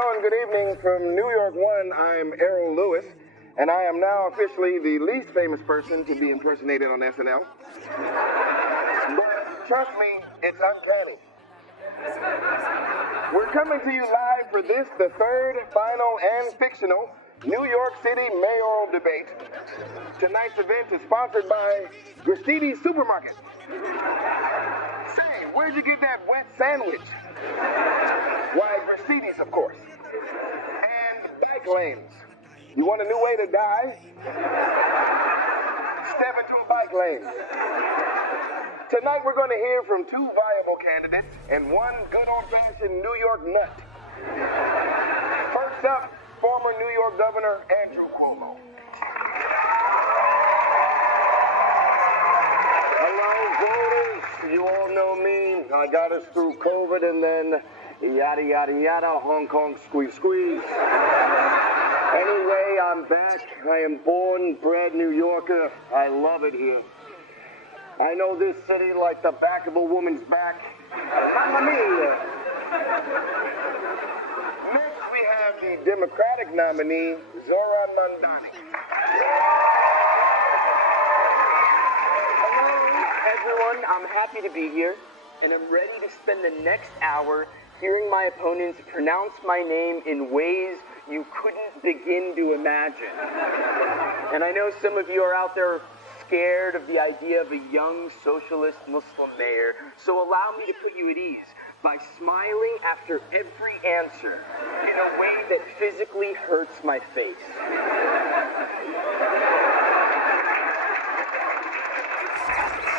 hello, and good evening from New York 1. I'm Errol Lewis, and I am now officially the least famous person to be impersonated on SNL. But trust me, it's uncanny. We're coming to you live for this, the third, final, and fictional New York City mayoral debate. Tonight's event is sponsored by Graffiti Supermarket. Say, where'd you get that wet sandwich? Why, Graffiti's, of course. And bike lanes. You want a new way to die? Step into a bike lane. Tonight we're going to hear from two viable candidates and one good old-fashioned New York nut. First up, former New York Governor Andrew Cuomo. Hello, voters. You all know me. I got us through COVID and then yada, yada, yada, Hong Kong, squeeze, squeeze. Anyway, I'm back. I am born, bred New Yorker. I love it here. I know this city like the back of a woman's back. Mamma mia. Next, we have the Democratic nominee, Zohran Mamdani. Hello, everyone. I'm happy to be here, and I'm ready to spend the next hour hearing my opponents pronounce my name in ways you couldn't begin to imagine. And I know some of you are out there scared of the idea of a young socialist Muslim mayor, so allow me to put you at ease by smiling after every answer in a way that physically hurts my face.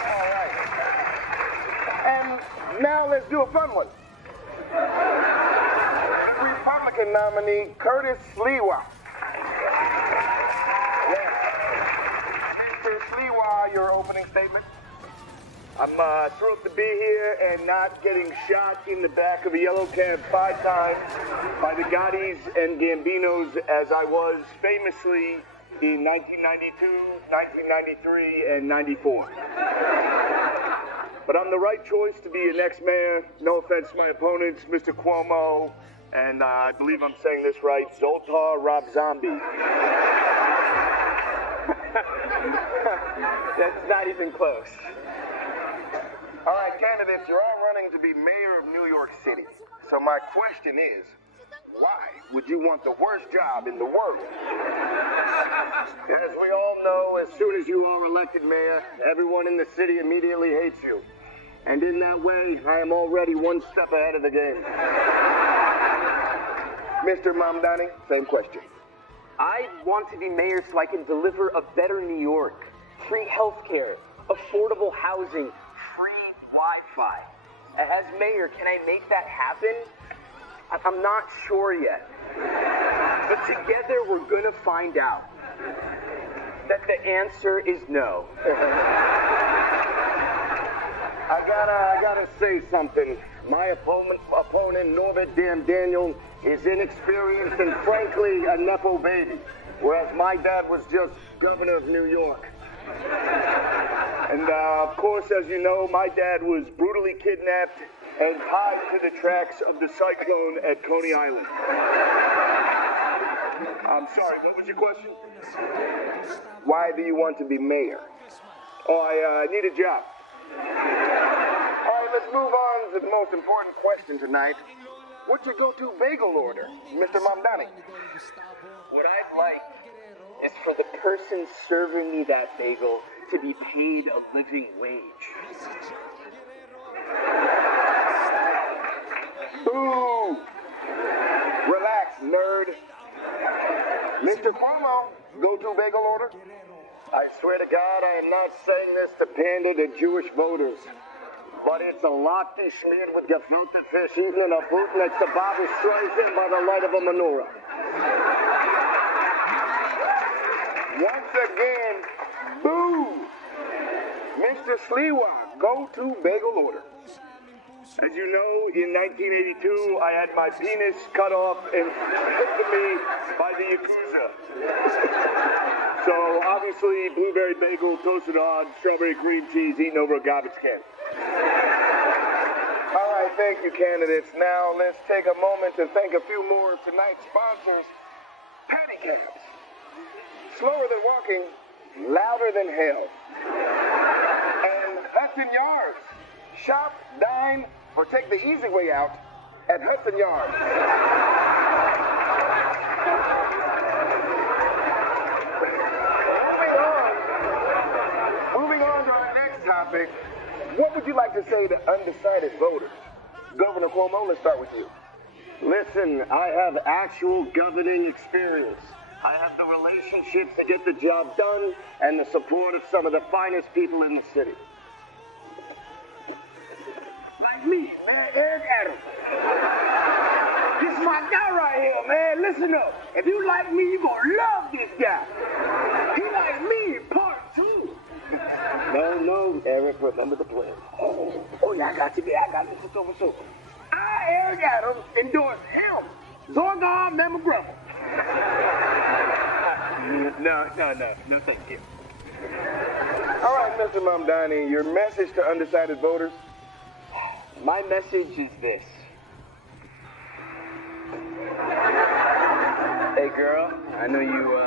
All right. And now let's do a fun one. The Republican nominee, Curtis Sliwa. Mr. Sliwa, your opening statement. I'm thrilled to be here and not getting shot in the back of a yellow cab 5 times by the Gaudis and Gambinos as I was famously in 1992, 1993, and 94. But I'm the right choice to be your next mayor. No offense to my opponents, Mr. Cuomo, and I believe I'm saying this right, Zoltar Rob Zombie. That's not even close. All right, candidates, you're all running to be mayor of New York City. So my question is, why would you want the worst job in the world? As we all know, as soon as you are elected mayor, everyone in the city immediately hates you. And in that way, I am already one step ahead of the game. Mr. Mamdani, same question. I want to be mayor so I can deliver a better New York. Free healthcare, affordable housing, free Wi-Fi. As mayor, can I make that happen? I'm not sure yet. But together we're gonna find out. That the answer is no. I gotta say something. My opponent, Norbert Damn Daniel, is inexperienced and frankly a Nepo baby, whereas my dad was just governor of New York. And of course, as you know, my dad was brutally kidnapped and tied to the tracks of the cyclone at Coney Island. I'm sorry, what was your question? Why do you want to be mayor? Oh, I need a job. All right, let's move on to the most important question tonight. What's your go-to bagel order, Mr. Mamdani? What I'd like is for the person serving me that bagel to be paid a living wage. Ooh. Relax, nerd. Mr. Cuomo, go-to bagel order? I swear to God, I am not saying this to pander to Jewish voters, but it's a latte smeared with gefilte fish eaten in a booth next to Barbra Streisand by the light of a menorah. Once again, boo! Mr. Sliwa, go-to bagel order. As you know, in 1982, I had my penis cut off and put to me by the Yakuza. So, obviously, blueberry bagel, toasted on, strawberry cream cheese, eaten over a garbage can. All right, thank you, candidates. Now, let's take a moment to thank a few more of tonight's sponsors. Patty cabs. Slower than walking, louder than hell. And Hudson Yards. Shop, dine, or take the easy way out at Hudson Yards. Moving on to our next topic. What would you like to say to undecided voters? Governor Cuomo, let's start with you. Listen, I have actual governing experience. I have the relationships to get the job done and the support of some of the finest people in the city. Like me, man, Eric Adams. This is my guy right here, man. Listen up. If you like me, you gonna love this guy. He like me, part two. No, Eric, remember the plan. Oh, yeah, I got you there. I got this over so. I, Eric Adams, endorse him. Zorgon Mammogram. No, thank you. All right, Mr. Mamdani, your message to undecided voters? My message is this. Hey, girl, I know you,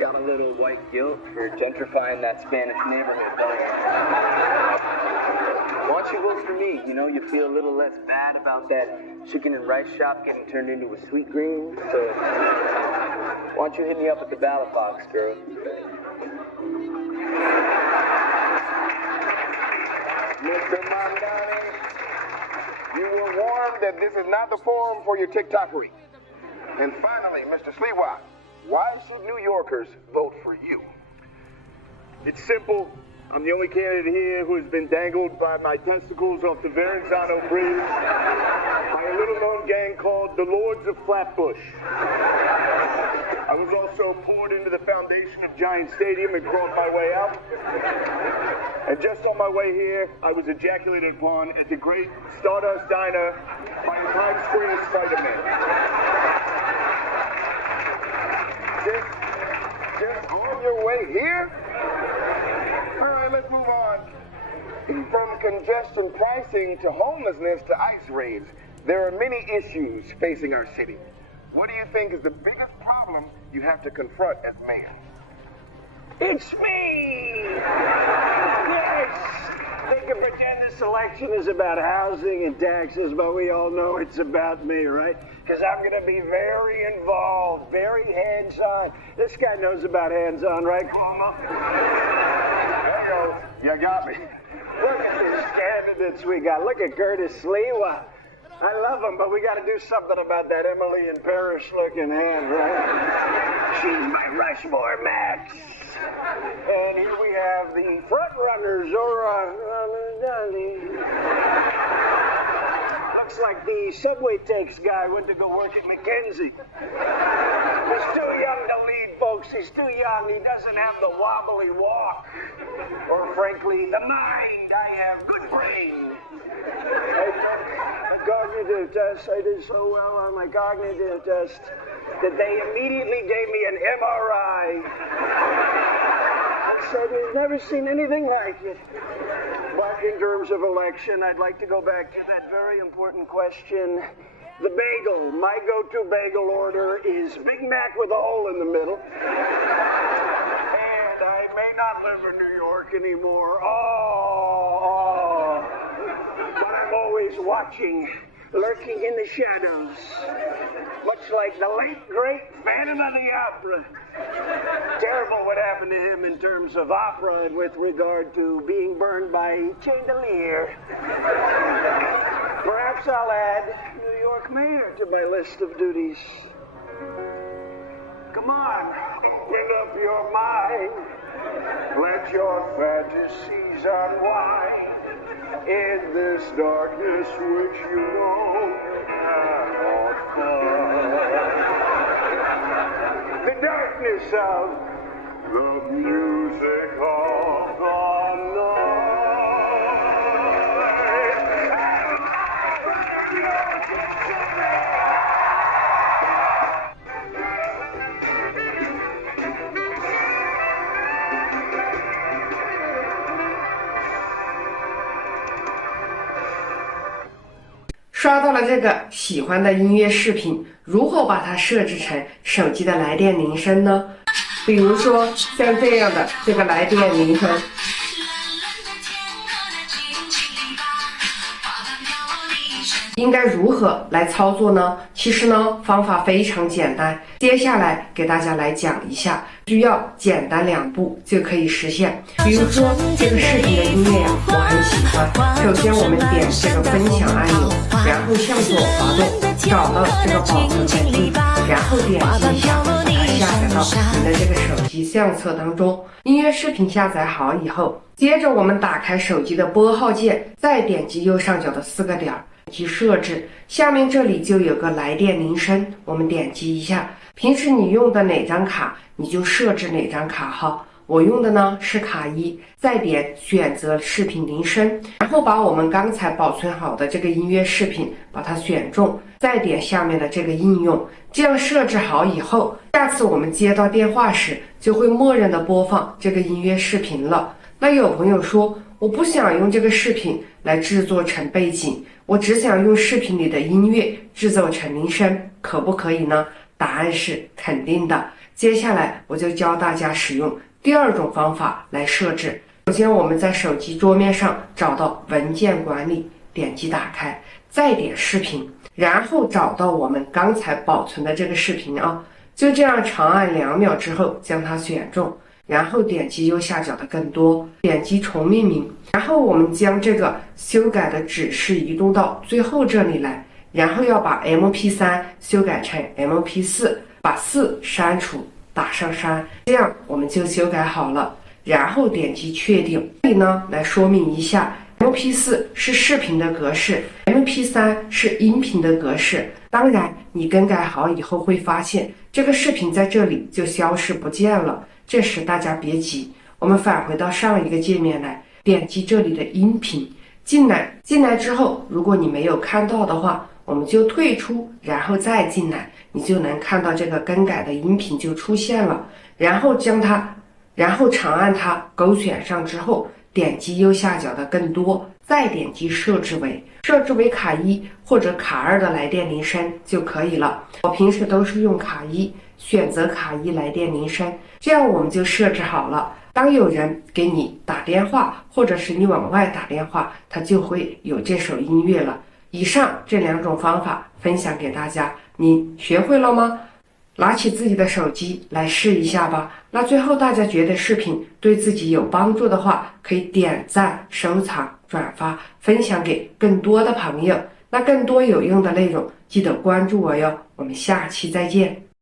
got a little white guilt for gentrifying that Spanish neighborhood, don't you? Why don't you vote for me? You know, you feel a little less bad about that chicken and rice shop getting turned into a sweet green. So, why don't you hit me up at the ballot box, girl? Mr. Mamdani, you were warned that this is not the forum for your TikTokery. And finally, Mr. Sliwa, why should New Yorkers vote for you? It's simple. I'm the only candidate here who has been dangled by my testicles off the Verrazano Bridge by a little-known gang called the Lords of Flatbush. I was also poured into the foundation of Giant Stadium and crawled my way out. And just on my way here, I was ejaculated upon at the great Stardust Diner by a Times Square Spider-Man. Just on your way here? All right, let's move on. From congestion pricing to homelessness to ICE raids, there are many issues facing our city. What do you think is the biggest problem you have to confront as mayor? It's me! Yes! They can pretend this election is about housing and taxes, but we all know it's about me, right? Because I'm going to be very involved, very hands-on. This guy knows about hands-on, right, Cuomo? There you go. You got me. Look at these candidates we got. Look at Curtis Sliwa. I love him, but we got to do something about that Emily in Paris-looking hand, right? She's my Rushmore, Max. And here we have the front runners, looks like the subway takes guy went to go work at McKinsey. He's too young to lead, folks. He's too young. He doesn't have the wobbly walk. Or frankly, the mind. I have good brain. A cognitive test. I did so well on my cognitive test that they immediately gave me an MRI. Said we've never seen anything like it. But in terms of election, I'd like to go back to that very important question. The bagel. My go-to bagel order is Big Mac with a hole in the middle. And I may not live in New York anymore. But I'm always watching, lurking in the shadows. Much like the late, great Phantom of the Opera. Terrible what happened to him in terms of opera and with regard to being burned by chandelier. Perhaps I'll add New York mayor to my list of duties. Come on, open up your mind. Let your fantasies unwind in this darkness which you know cannot find. The darkness of the music of the 刷到了这个喜欢的音乐视频，如何把它设置成手机的来电铃声呢？比如说像这样的这个来电铃声，应该如何来操作呢？其实呢，方法非常简单，接下来给大家来讲一下，需要简单2步就可以实现。比如说这个视频的音乐呀，我很喜欢。首先我们点这个分享按钮，然后向左滑动，找到这个保存本地，然后点击一下，把它下载到您的这个手机相册当中。音乐视频下载好以后，接着我们打开手机的拨号键，再点击右上角的4个点，去设置，下面这里就有个来电铃声，我们点击一下。平时你用的哪张卡，你就设置哪张卡号。我用的呢是卡1，再点选择视频铃声，然后把我们刚才保存好的这个音乐视频把它选中，再点下面的这个应用。这样设置好以后，下次我们接到电话时就会默认的播放这个音乐视频了。那有朋友说，我不想用这个视频来制作成背景，我只想用视频里的音乐制作成铃声，可不可以呢？答案是肯定的。接下来我就教大家使用第2种方法来设置。首先我们在手机桌面上找到文件管理，点击打开，再点视频，然后找到我们刚才保存的这个视频啊，就这样长按2秒之后将它选中，然后点击右下角的更多，点击重命名，然后我们将这个修改的指示移动到最后这里来，然后要把 MP3 修改成 MP4， 把4删除，打上删，这样我们就修改好了。然后点击确定。这里呢来说明一下， MP4 是视频的格式， MP3 是音频的格式。当然你更改好以后会发现这个视频在这里就消失不见了，这时大家别急，我们返回到上一个界面来，点击这里的音频，进来之后，如果你没有看到的话，我们就退出，然后再进来，你就能看到这个更改的音频就出现了。然后长按它勾选上之后，点击右下角的更多，再点击设置为卡1或者卡2的来电铃声就可以了。我平时都是用卡1，选择卡1来电铃声，这样我们就设置好了。当有人给你打电话，或者是你往外打电话，它就会有这首音乐了。以上这2种方法分享给大家，你学会了吗？拿起自己的手机来试一下吧。那最后大家觉得视频对自己有帮助的话，可以点赞、收藏、转发，分享给更多的朋友。那更多有用的内容，记得关注我哟。我们下期再见。